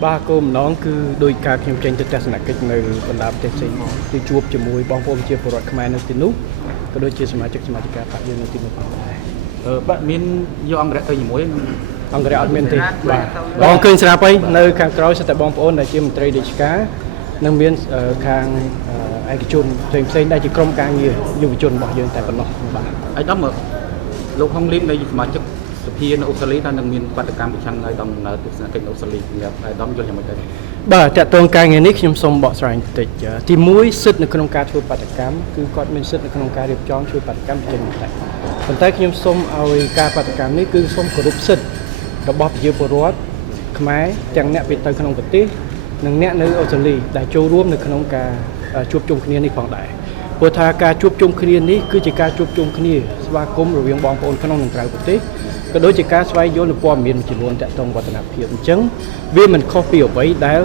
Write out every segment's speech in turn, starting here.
ba cô nó cứ đôi cả khi tranh thực tế là kịch nơi còn làm thế sinh thì chụp cho mùi bong bóng chia phổ khmer nơi tiền nút có đôi chia sẻ mà chỉ cả phải nơi tiền nút bạn miền do anh rẽ mối ông cái miền thì bong kênh sạp ấy nơi càng cối sẽ tại bong bóng này chia một tray để cá nâng miền càng ai chun xây đây chỉ công càng nhiều dùng chun bỏ dương tại phần nọ ai đó mà lúc không liên đây mà chức thì ở Australia ta nâng miền Bắc Cam bị chăng ai đom là từ kênh Australia ai đom cho nhà mình đây bàจะตรงการเงินนี้ខ្ញុំសូមបកស្រាយបន្តិចទី1សិទ្ធិនៅក្នុងការធ្វើបាតកម្មគឺគាត់មានសិទ្ធិនៅក្នុងការរៀបចំធ្វើបាតកម្មចេញតែប៉ុន្តែខ្ញុំសូមឲ្យការបាតកម្មនេះគឺសូមគោរពសិទ្ធិរបស់ប្រជាពលរដ្ឋខ្មែរទាំងអ្នកទៅក្នុងប្រទេសនិងអ្នកនៅអូស្ត្រាលីដែលចូលរួមនៅក្នុងការជួបជុំគ្នានេះផងដែរព្រោះថាការជួបជុំគ្នានេះគឺជាការជួបជុំគ្នាស្វាគមន៍រវាងបងប្អូនក្នុងនិងក្រៅប្រទេសក៏ដូចជាការស្វែងយល់នូវព័ត៌មានចំនួនតាក់ទងវឌ្ឍនភាពអញ្ចឹងវាមិនខុសពីអ្វីដែល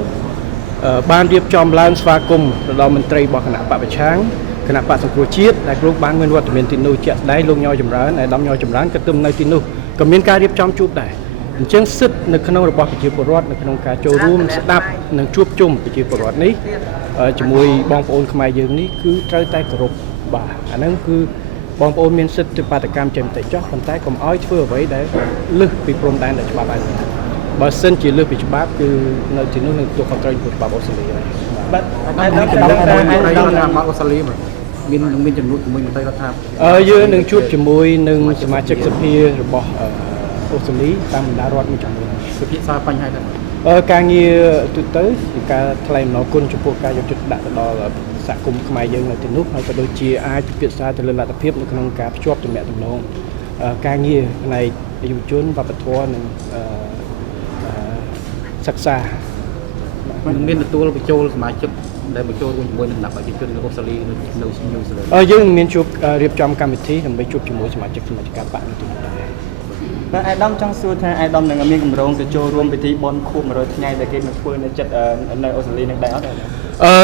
បានរៀបចំឡើងស្វាគមន៍ទៅដល់មន្ត្រីរបស់គណៈបព្វឆាងគណៈបក្សសង្គ្រោះជាតិដែលលោកបានមានវត្តមានទីនោះជាក់ស្ដែងលោកញយចម្រើនឯកឧត្តមញយចម្រើនក៏ទៅនៅទីនោះក៏មានការរៀបចំជួបដែរអញ្ចឹងសិទ្ធិនៅក្នុងរបស់ប្រជាពលរដ្ឋនៅក្នុងការចូលរួមស្ដាប់និងជួបជុំប្រជាពលរដ្ឋនេះជាមួយបងប្អូនខ្មែរយើងនេះគឺត្រូវតែគោរពបាទអាហ្នឹងគឺបងប្អូនមានសិទ្ធិបាតកម្មចេញទៅចោះប៉ុន្តែកុំឲ្យធ្វើអ្វីដែលលើសពីព្រំដែនដែលច្បាប់បានបើសិនជាលើសពីច្បាប់គឺនៅទីនោះនឹងទទួលខុសត្រូវពីច្បាប់អូស្ត្រាលីហើយបាទហើយដល់មកអូស្ត្រាលីមានចំនួនជាមួយមន្ត្រីរដ្ឋាភិបាលយើងនឹងជួបជាមួយនឹងសមាជិកសភារបស់អូស្ត្រាលីតាមបណ្ដារដ្ឋមួយចំនួនពិភាក្សាបញ្ហាហ្នឹងការងារទូទៅគឺការថ្លែងអំណរគុណចំពោះការយកចិត្តដាក់ទៅដល់សហគមន៍ខ្មែរយើងនៅទីនោះហើយក៏ដូចជាអាចពិភាក្សាទៅលើលទ្ធភាពនៅក្នុងការភ្ជាប់ទំនាក់ទំនងការងារផ្នែកយុវជនវប្បធម៌និងសិក្សាមានទទួលបញ្ចូលសមាជិកដែលបញ្ចូលជាមួយនឹងគណៈបព្វជិជននៅអូស្ត្រាលីនៅញូហ្សេឡង់យើងមានជួបរៀបចំកម្មវិធីដើម្បីជួបជាមួយសមាជិកការបកនៅទីនោះដែរបាទអាដាមចង់សួរថាអាដាមនឹងមានកម្រងទៅចូលរួមពិធីបុណ្យខួប100ថ្ងៃដែលគេនឹងធ្វើនៅចិត្តនៅអូស្ត្រាលីនឹងដែរអត់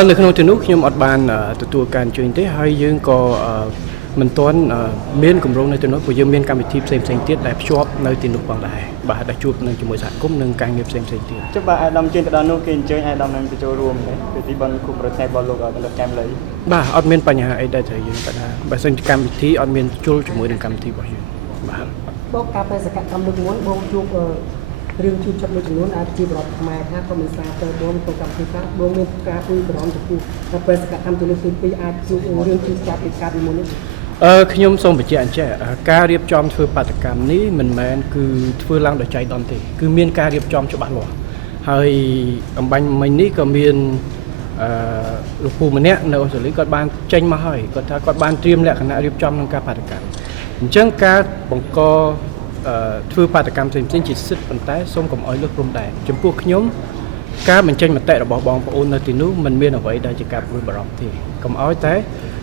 នៅក្នុងទីនោះខ្ញុំអត់បានទទួលការអញ្ជើញទេហើយយើងក៏មិនទាន់មានកម្រងនៅទីនោះព្រោះយើងមានកម្មវិធីផ្សេងទៀតដែលភ្ជាប់នៅទីនោះផងដែរបាទដែលជួបនឹងជាមួយសហគមន៍និងការងារផ្សេងទៀតចុះបាទអាដាមជើញទៅដល់នោះគេអញ្ជើញអាដាមនឹងទៅចូលរួមទេពិធីបុណ្យខួប100ថ្ងៃរបស់លោកកណ្ដាលកែមលីបាទអត់មានបញ្ហាអីដែរទេយើងគាត់ថាបើសិនជាកម្មវិធីអត់មានជុលជាមួយនឹងកម្មវិធីរបស់យើងបាទបងការបេសកកម្មលើកមួយបងជួបរឿងជួបចិត្តមួយចំនួនអាចជាបរិបទខ្មែរថាក៏មានសារទៅបងទៅកម្មវិធីខ្លះបងមានការព្រួយបារម្ភចំពោះតែបេសកកម្មទៅលើទី2អាចជួបរឿងជួបចាប់ពីការមួយនេះខ្ញុំសូមបញ្ជាក់អញ្ចឹងការរៀបចំធ្វើបាតកម្មនេះមិនមែនគឺធ្វើឡើងដោយចៃដន្យទេគឺមានការរៀបចំច្បាស់លាស់ហើយអំបញ្ញមិញនេះក៏មានលោកពូម្នាក់នៅអូស្ត្រាលីគាត់បានចេញមកហើយគាត់ថាគាត់បានត្រៀមលក្ខណៈរៀបចំក្នុងការបាតកម្មអញ្ចឹងការបង្កធ្វើបាតកម្មផ្សេងៗជាសិទ្ធិប៉ុន្តែសូមកុំឲ្យលើសព្រំដែនចំពោះខ្ញុំការបញ្ចេញមតិរបស់បងប្អូននៅទីនោះមិនមានអ្វីដែលជាការព្រួយបារម្ភទេកុំឲ្យតែ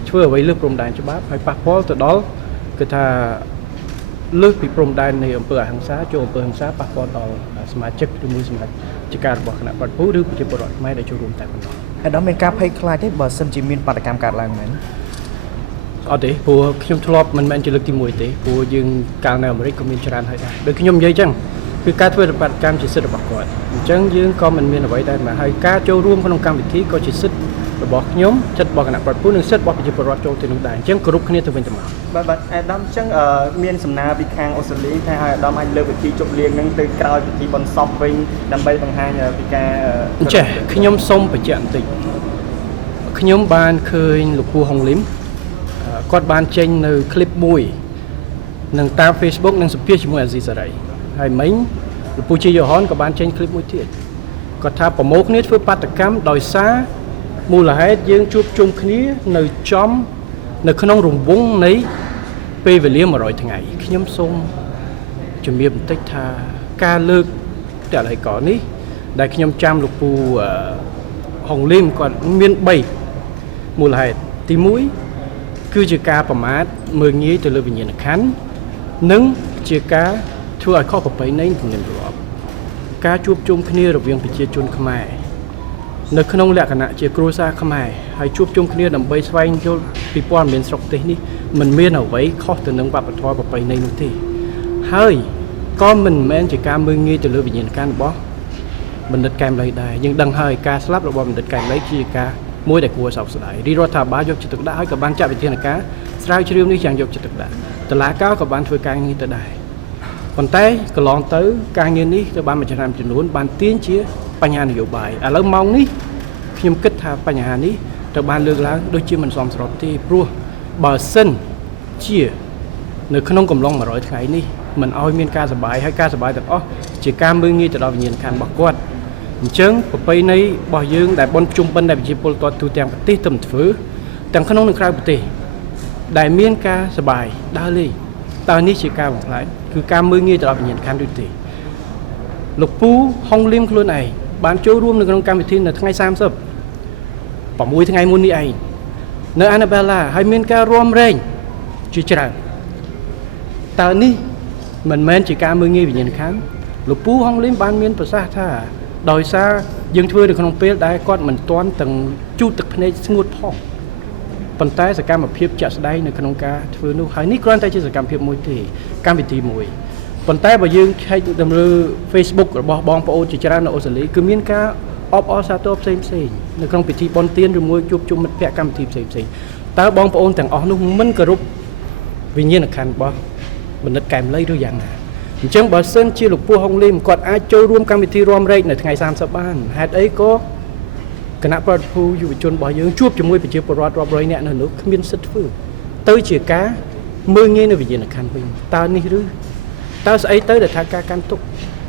ធ្វើអ្វីលើសព្រំដែនច្បាប់ហើយប៉ះពាល់ទៅដល់គឺថាលើសពីព្រំដែននៃអង្គើអហិង្សាចូលអង្គើអហិង្សាប៉ះពាល់ដល់សមាជិកឬមួយសមាជិករបស់គណៈបព្វជិឬប្រជាពលរដ្ឋខ្មែរដែលចូលរួមតែប៉ុណ្ណោះអាដាមមានការភ័យខ្លាចទេបើសិនជាមានបាតកម្មកើតឡើងមែនអត់ទេព្រោះខ្ញុំធ្លាប់មិនមែនជាលើកទី1ទេព្រោះយើងកាលនៅអាមេរិកក៏មានច្រើនហើយដែរដូចខ្ញុំនិយាយអញ្ចឹងគឺការធ្វើបាតកម្មជាសិទ្ធិរបស់គាត់អញ្ចឹងយើងក៏មិនមានអ្វីដែរហើយការចូលរួមក្នុងកម្មវិធីក៏ជាសិទ្ធិរបស់ខ្ញុំចិត្តរបស់គណៈបព្វជិនិងសិទ្ធិរបស់ប្រជាពលរដ្ឋចូលទៅនោះដែរអញ្ចឹងគ្រប់គ្នាទៅវិញទៅមកបាទអាដាមអញ្ចឹងមានសំណើពីខាងអូស្ត្រាលីថាឲ្យអាដាមអាចលើកពិធីជប់លៀងនឹងទៅក្រោយពិធីបុណ្យសពវិញដើម្បីបង្ហាញពីការចេះខ្ញុំសូមបញ្ជាក់បន្តិចខ្ញុំបានឃើញលោកពូហុងលឹមគាត់បានចេញនៅคลิปមួយនឹងតាម Facebook និងសម្ភាសជាមួយអាស៊ីសេរីហើយមិញលោកពូជាយូហនក៏បានចេញคลิปមួយទៀតគាត់ថាប្រមូលគ្នាធ្វើបាតកម្មដោយសារមូលហេតុយើងជួបជុំគ្នានៅចំនៅក្នុងរង្វង់នៃពេលវេលា100ថ្ងៃខ្ញុំសូមជំរាបបន្តិចថាការលើកតឡៃកនេះដែលខ្ញុំចាំលោកពូហុងលឹមគាត់មាន3មូលហេតុទី1គឺជាការប្រមាថមើលងាយទៅលើវិញ្ញាណក្ខន្ធនិងជាការធ្វើឲ្យខុសប្រពៃណីទំនៀមទម្លាប់ការជួបជុំគ្នារវាងប្រជាជនខ្មែរនៅក្នុងលក្ខណៈជាគ្រួសារខ្មែរហើយជួបជុំគ្នាដើម្បីស្វែងយល់ពីព័ត៌មានស្រុកទេសនេះមិនមានអ្វីខុសទៅនឹងវប្បធម៌ប្រពៃណីនោះទេហើយក៏មិនមែនជាការមើលងាយទៅលើវិញ្ញាណក្ខន្ធរបស់ បណ្ឌិតកែមលីដែរយើងដឹងហើយការស្លាប់របស់បណ្ឌិតកែមលីជាការមួយដែលគួរសោកស្ដាយរាជរដ្ឋាភិបាលយកចិត្តទុកដាក់ហើយក៏បានចាត់វិធានការស្រាវជ្រាវនេះយ៉ាងយកចិត្តទុកដាក់តុលាការក៏បានធ្វើការងារទៅដែរប៉ុន្តែកន្លងទៅការងារនេះទៅបានមួយឆ្នាំចំនួនបានទាញជាបញ្ហានយោបាយឥឡូវម៉ោងនេះខ្ញុំគិតថាបញ្ហានេះត្រូវបានលើកឡើងដូចជាមិនសមស្របទេព្រោះបើសិនជានៅក្នុងកំឡុង100ថ្ងៃនេះមិនឲ្យមានការសប្បាយហើយការសប្បាយទាំងអស់ជាការមើលងាយទៅដល់វិញ្ញាណក្ខន្ធរបស់គាត់អញ្ចឹងប្រពៃណីរបស់យើងដែលបន់ជុំបិណ្ឌដែលប្រជាពលរដ្ឋទូទាំងប្រទេសទៅធ្វើទាំងក្នុងនិងក្រៅប្រទេសដែលមានការសប្បាយដើរលេងតើនេះជាការបំផ្លាញគឺការមើលងាយទៅដល់វិញ្ញាណក្ខន្ធឬទេលោកពូហុងលឹមខ្លួនឯងបានចូលរួមនៅក្នុងកម្មវិធីនៅថ្ងៃ30 6ថ្ងៃមុននេះឯងនៅ Annabella ហើយមានការរួមរែងជាច្រើនតើនេះមិនមែនជាការមើលងាយវិញ្ញាណក្ខន្ធលោកពូហុងលឹមបានមានប្រសាសន៍ថាដោយសារយើងធ្វើនៅក្នុងពេលដែលគាត់មិនទាន់ទាំងជូតទឹកភ្នែកស្ងួតផងប៉ុន្តែសកម្មភាពជាក់ស្ដែងនៅក្នុងការធ្វើនោះហើយនេះគ្រាន់តែជាសកម្មភាពមួយទេកម្មវិធីមួយប៉ុន្តែបើយើងឆែកទៅលើ Facebook របស់បងប្អូនជាច្រើននៅអូស្ត្រាលីគឺមានការអបអរសាទរផ្សេងនៅក្នុងពិធីបុណ្យទានឬមួយជួបជុំមិត្តភក្តិកម្មវិធីផ្សេងតើបងប្អូនទាំងអស់នោះមិនគោរពវិញ្ញាណក្ខន្ធរបស់បណ្ឌិតកែមលីឬយ៉ាងណាអញ្ចឹងបើសិនជាលោកពូហុងលឹមគាត់អាចចូលរួមកម្មវិធីរួមរែកនៅថ្ងៃ30បានហេតុអីក៏គណៈប្រតិភូយុវជនរបស់យើងជួបជាមួយប្រជាពលរដ្ឋរាប់រយនាក់នៅនោះគ្មានសិទ្ធិធ្វើទៅជាការមើលងាយនៅវិញ្ញាណក្ខន្ធវិញតើនេះឬតើស្អីទៅដែលថាការកាន់ទុក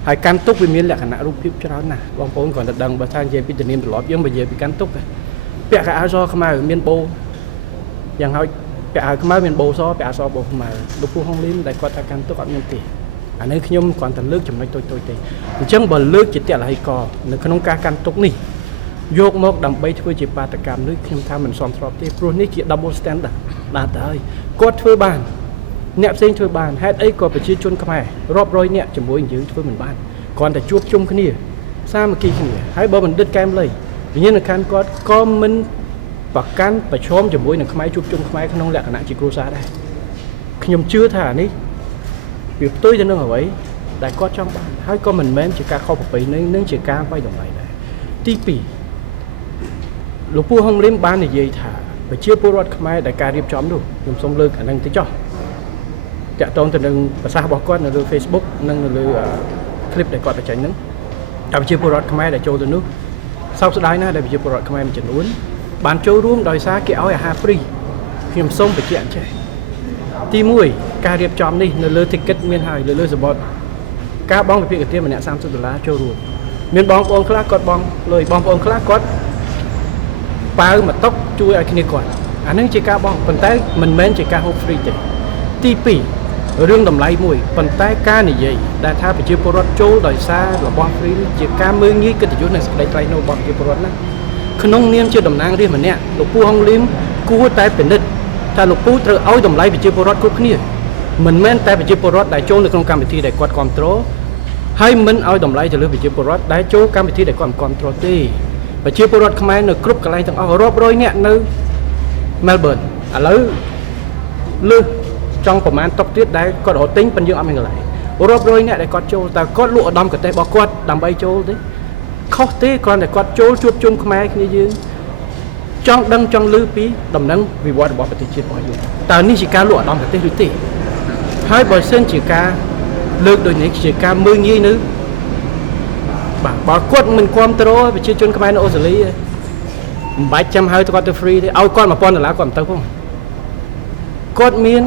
ហើយកាន់ទុកវាមានលក្ខណៈរូបភាពច្រើនណាស់បងប្អូនគ្រាន់តែដឹងបើថានិយាយពីទំនៀមទម្លាប់យើងបើនិយាយពីកាន់ទុកពាក់កៅអៅសខ្មៅមានបូយ៉ាងហោចពាក់អាវខ្មៅមានបូសពាក់អាវសបូខ្មៅលោកពូហុងលឹមដែលគាត់ថាកាន់ទុកអត់មានទេអានេះខ្ញុំគ្រាន់តែលើកចំណុចតូចទេអញ្ចឹងបើលើកជាតលហិកនៅក្នុងការកាន់ទុកនេះយកមកដើម្បីធ្វើជាបាតកម្មនេះខ្ញុំថាមិនសមស្របទេព្រោះនេះជា double standard ដល់ទៅហើយគាត់ធ្វើបានអ្នកផ្សេងធ្វើបានហេតុអីក៏ប្រជាជនខ្មែររាប់រយនាក់ជាមួយយើងធ្វើមិនបានគ្រាន់តែជួបជុំគ្នាសាមគ្គីគ្នាហើយបើបណ្ឌិតកែមលីវិញ្ញាណក្ខន្ធគាត់ក៏មិនប្រកាន់ប្រឈមជាមួយនឹងខ្មែរជួបជុំខ្មែរក្នុងលក្ខណៈជាគ្រួសារដែរខ្ញុំជឿថានេះវាផ្ទុយទៅនឹងអ្វីដែលគាត់ចង់បានហើយក៏មិនមែនជាការខុសប្រពៃណីនឹងជាការវាយតម្លៃដែរទី2លោកពូហុងលឹមបាននិយាយថាប្រជាពលរដ្ឋខ្មែរដែលការរៀបចំនោះខ្ញុំសូមលើកអានឹងទៅចោះតាក់ទងទៅនឹងប្រសាសន៍របស់គាត់នៅលើ Facebook និងនៅលើ clip ដែលគាត់បញ្ចេញហ្នឹងតែប្រជាពលរដ្ឋខ្មែរដែលចូលទៅនោះសោកស្ដាយណាស់ដែលប្រជាពលរដ្ឋខ្មែរមួយចំនួនបានចូលរួមដោយសារគេឲ្យអាហារ free ខ្ញុំសូមបញ្ជាក់អញ្ចេះទី1ការរៀបចំនេះនៅលើ ticket មានហើយលើសបុតការបង់វិភាគទានម្នាក់$30ចូលរួមមានបងប្អូនខ្លះគាត់បង់លុយបងប្អូនខ្លះគាត់ប៉ាវមកតុកជួយឲ្យគ្នាគាត់អានឹងជាការបង់ប៉ុន្តែមិនមែនជាការហូប free ទេទី2រឿងតម្លៃមួយប៉ុន្តែការនិយាយដែលថាប្រជាពលរដ្ឋចូលដោយសាររបស់ free ជាការមើលងាយកិត្តិយសនិងសេចក្តីថ្លៃថ្នូររបស់ប្រជាពលរដ្ឋណាក្នុងនាមជាតំណាងរាស្ត្រម្នាក់លោកពូហុងលឹមគួរតែពិនិត្យថាលោកពូត្រូវឲ្យតម្លៃប្រជាពលរដ្ឋគ្រប់គ្នាមិនមែនតែប្រជាពលរដ្ឋដែលចូលនៅក្នុងកម្មវិធីដែលគាត់គ្រប់គ្រងហើយមិនឲ្យតម្លៃទៅលើប្រជាពលរដ្ឋដែលចូលកម្មវិធីដែលគាត់មិនគ្រប់គ្រងទេប្រជាពលរដ្ឋខ្មែរនៅគ្រប់កន្លែងទាំងអស់រាប់រយនាក់នៅ Melbourne ឥឡូវលើសចង់ប្រមាណតុកទៀតដែលគាត់រត់ទិញប៉ុន្តែយើងអត់មានកន្លែងរាប់រយនាក់ដែលគាត់ចូលតើគាត់លក់ឧត្តមកទេសរបស់គាត់ដើម្បីចូលទេខុសទេគ្រាន់តែគាត់ចូលជួបជុំខ្មែរគ្នាយើងចង់ដឹងចង់ឮពីដំណឹងវិវត្តរបស់ប្រទេសជាតិរបស់យើងតើនេះជាការលក់ឧត្តមប្រទេសឬទេហើយបើសិនជាការលើកដូចនេះជាការមើលងាយនៅបាទបើគាត់មិនគ្រប់គ្រងប្រជាជនខ្មែរនៅអូស្ត្រាលីមិនបាច់ចាំឲ្យគាត់ទៅ free ទេឲ្យគាត់$1000គាត់មិនទៅផងគាត់មាន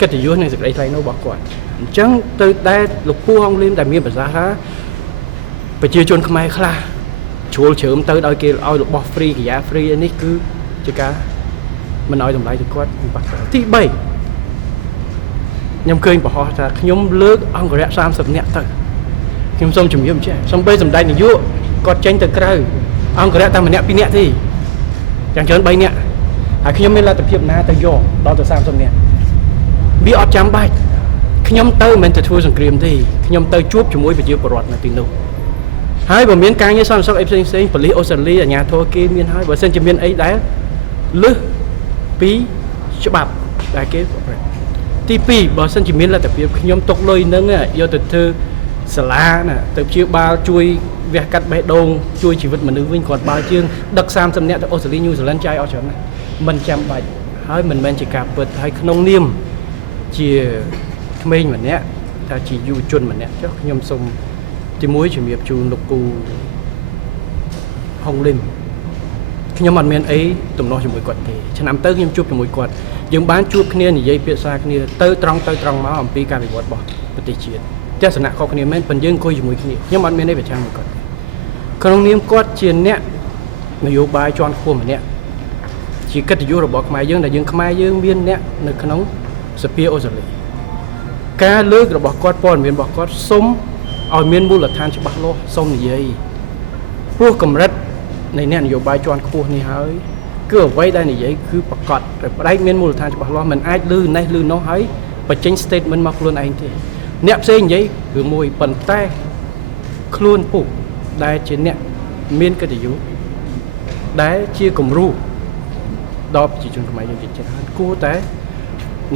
កិត្តិយសនិងសេចក្តីថ្លៃថ្នូររបស់គាត់អញ្ចឹងទៅដែលលោកពូហុងលឹមដែលមានប្រសាសន៍ថាប្រជាជនខ្មែរខ្លះជ្រុលជ្រើមទៅដោយគេឲ្យរបស់ free កាយា free នេះគឺជាការមិនឲ្យតម្លៃទៅគាត់ប៉ះពាល់ទី3ខ្ញុំឃើញប្រហោះថាខ្ញុំលើកអង្គរៈ30នាក់ទៅខ្ញុំសូមជំរាបចេះសំបីសម្ដេចនាយកគាត់ចេញទៅក្រៅអង្គរៈតែម្នាក់2នាក់ទេយ៉ាងច្រើន3នាក់ហើយខ្ញុំមានលទ្ធភាពណាទៅយកដល់ទៅ30នាក់វាអត់ចាំបាច់ខ្ញុំទៅមិនមែនទៅធ្វើសង្គ្រាមទេខ្ញុំទៅជួបជាមួយប្រជាពលរដ្ឋនៅទីនោះហើយបើមានការងារសន្តិសុខអីផ្សេងប៉ូលីសអូស្ត្រាលីអាជ្ញាធរគេមានហើយបើសិនជាមានអីដែលលើសពីច្បាប់ដែលគេទី2បើសិនជាមានលទ្ធភាពខ្ញុំទុកលុយនឹងយកទៅធ្វើ សាលាណាទៅព្យាបាលជួយវះកាត់បេះដូងជួយជីវិតមនុស្សវិញគាត់បើជាងដឹក30នាក់ទៅអូស្ត្រាលីញូហ្សេឡង់ចាយអស់ច្រើនណាស់មិនចាំបាច់ហើយមិនមែនជាការពិតហើយក្នុងនាមជាក្មេងម្នាក់ថាជាយុវជនម្នាក់ចុះខ្ញុំសូមទីមួយជំរាបជូនលោកពូហុងលឹមខ្ញុំអត់មានអីទំនាស់ជាមួយគាត់ទេឆ្នាំទៅខ្ញុំជួបជាមួយគាត់យើងបានជួបគ្នានិយាយភាសាគ្នាទៅត្រង់មកអំពីការវិវត្តរបស់ប្រទេសជាតិទស្សនៈខុសគ្នាមែនប៉ុន្តែយើងអង្គុយជាមួយគ្នាខ្ញុំអត់មានអីប្រឆាំងមួយគាត់ទេក្នុងនាមគាត់ជាអ្នកនយោបាយជាន់ខ្ពស់ម្នាក់ជាកិត្តិយសរបស់ខ្មែរយើងដែលយើងខ្មែរយើងមានអ្នកនៅក្នុងសភាអូស្ត្រាលីការលើករបស់គាត់ព័ត៌មានរបស់គាត់សុំឲ្យមានមូលដ្ឋានច្បាស់លាស់សុំនិយាយព្រោះកម្រិតនៃអ្នកនយោបាយជាន់ខ្ពស់នេះហើយគឺអ្វីដែលនិយាយគឺប្រកាសតែផ្ដែកមានមូលដ្ឋានច្បាស់លាស់មិនអាចលឺនេះលឺនោះហើយបញ្ចេញ statement មកខ្លួនឯងទេអ្នកផ្សេងនិយាយគឺមួយប៉ុន្តែខ្លួនពុកដែលជាអ្នកមានកិត្តិយសដែលជាគំរូដល់ប្រជាជនខ្មែរយើងជាច្រើនគួរតែ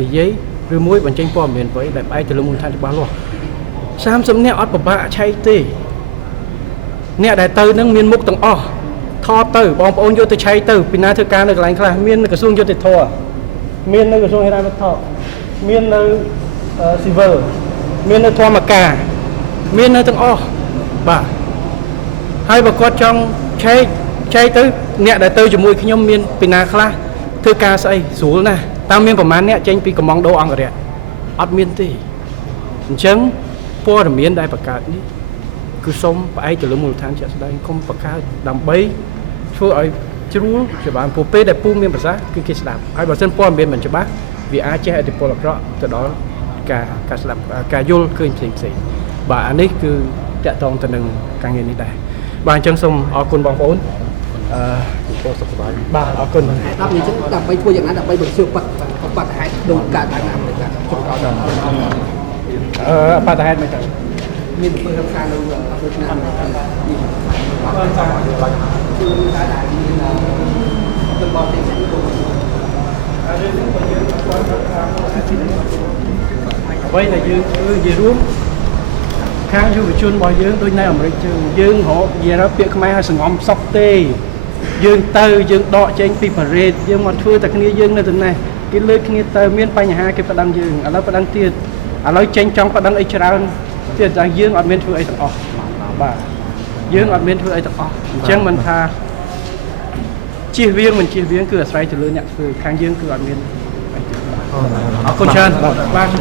និយាយឬមួយបញ្ចេញព័ត៌មានអ្វីដែលផ្អែកទៅលើមូលដ្ឋានច្បាស់លាស់30នាក់អត់ពិបាកឆែកទេអ្នកដែលទៅនឹងមានមុខទាំងអស់ថតទៅបងប្អូនយកទៅឆែកទៅពីណាធ្វើការនៅកន្លែងខ្លះមាននៅក្រសួងយុតិធម៌មាននៅក្រសួងហិរញ្ញវត្ថុមាននៅcivil មាននៅធម្មការមាននៅទាំងអស់បាទហើយបើគាត់ចង់ឆែកទៅអ្នកដែលទៅជាមួយខ្ញុំមានពីណាខ្លះធ្វើការស្អីស្រួលណាស់តាមមានប្រមាណអ្នកចេញពីកំងដូអង្គរៈអត់មានទេអញ្ចឹងព័ត៌មានដែលបង្កើតនេះគឺសូមផ្អែកទៅលើមូលដ្ឋានជាក់ស្ដែងគុំបង្កើតដើម្បីធ្វើឲ្យជ្រួលច្បាស់ព្រោះពេលដែលពូមានប្រសាសន៍គឺគេស្ដាប់ហើយបើសិនព័ត៌មានមិនច្បាស់វាអាចជះឥទ្ធិពលអាក្រក់ទៅដល់ការស្ដាប់ការយល់ឃើញផ្សេងបាទអានេះគឺតាក់ទងទៅនឹងការងារនេះដែរបាទអញ្ចឹងសូមអរគុណបងប្អូនសុខសប្បាយបាទអរគុណ10នេះចឹងដើម្បីធ្វើយ៉ាងណាដើម្បីបញ្ជឿបាត់ហេតុដូចកើតឡើងអាមេរិកចុះដល់បាត់ហេតុមិនទៅមានអំពើហិង្សានៅដូចឆ្នាំនេះបាទគឺថាដែលមានទៅបោះទីនេះអ្វីដែលយើងធ្វើនិយាយរួមខាងយុវជនរបស់យើងដូចនៅអាមេរិកយើងរកនិយាយទៅពាក្យខ្មែរឲ្យសង្ងំសក់ទេយើងទៅយើងដកចេញពីប៉ារ៉េតយើងមកធ្វើតែគ្នាយើងនៅទីនេះគេលើកគ្នាទៅមានបញ្ហាគេប្តឹងយើងឥឡូវប្តឹងទៀតឥឡូវចេញចង់ប្តឹងអីច្រើនទៀតតែយើងអត់មានធ្វើអីទាំងអស់បាទយើងអត់មានធ្វើអីទាំងអស់អញ្ចឹងមិនថាជៀសវាងមិនជៀសវាងគឺអាស្រ័យទៅលើអ្នកធ្វើខាងយើងគឺអត់មានអីទេអរគុណច្រើនបាទ